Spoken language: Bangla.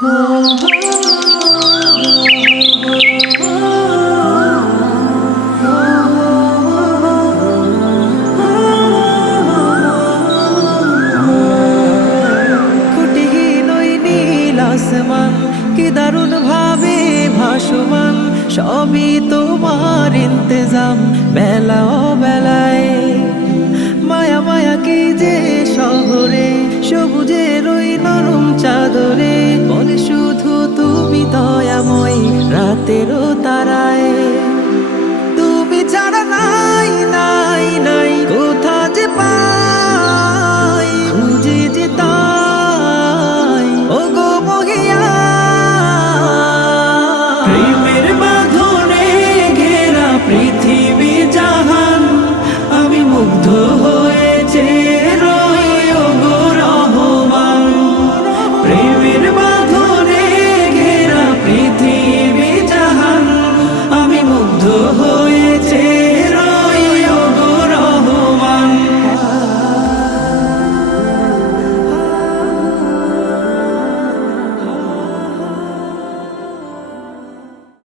আসমান কি দারুণ ভাবে ভাসমান, সবই তোমার ইন্তজাম বেলা ও বেলায়। মায়া মায়া কি যে শহরে, সবুজের ওই নরম চাদরে